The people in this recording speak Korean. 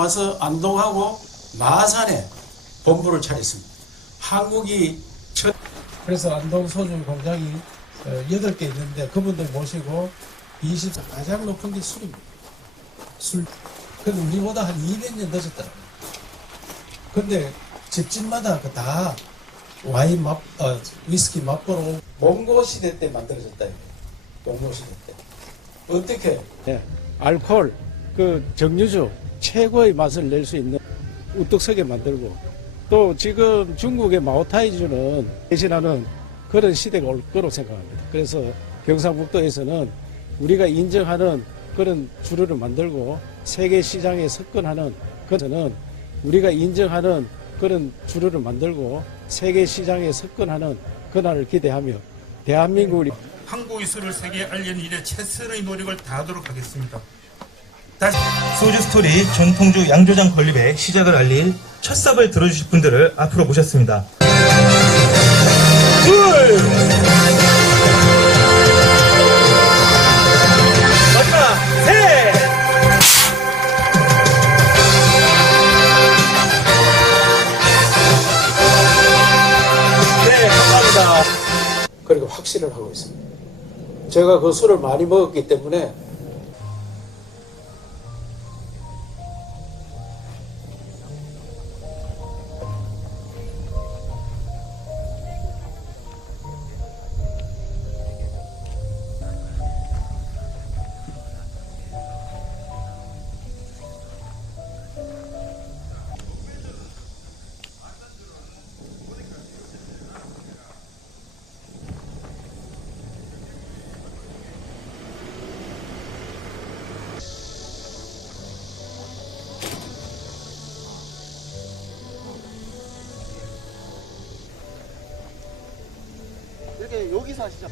와서 안동하고 마산에 본부를 차렸습니다. 한국이 첫 그래서 안동 소주 공장이 어, 8개 있는데 그분들 모시고 24 가장 높은 게 술입니다. 술. 근데 우리보다 한 200년 늦었더라고요. 근데 집집마다 그다 와인 맛, 어, 위스키 맛보러 몽고 시대 때 만들어졌다. 몽고 시대 때. 어떻게? 예, 알코올, 그 정류주 최고의 맛을 낼 수 있는 우뚝 서게 만들고 또 지금 중국의 마오타이주는 대신하는 그런 시대가 올 거로 생각합니다. 그래서 경상북도에서는 우리가 인정하는 그런 주류를 만들고 세계 시장에 접근하는 그는 우리가 인정하는 그런 주류를 만들고 세계 시장에 접근하는 그날을 기대하며 대한민국이 한국 이술을 세계에 알리는 일에 최선의 노력을 다하도록 하겠습니다. 다시 소주 스토리 전통주 양조장 건립의 시작을 알릴 첫 삽을 들어주실 분들을 앞으로 모셨습니다. 둘! 마지막 셋! 네, 감사합니다. 그리고 확신을 하고 있습니다. 제가 그 술을 많이 먹었기 때문에 이렇게 여기서 하시죠.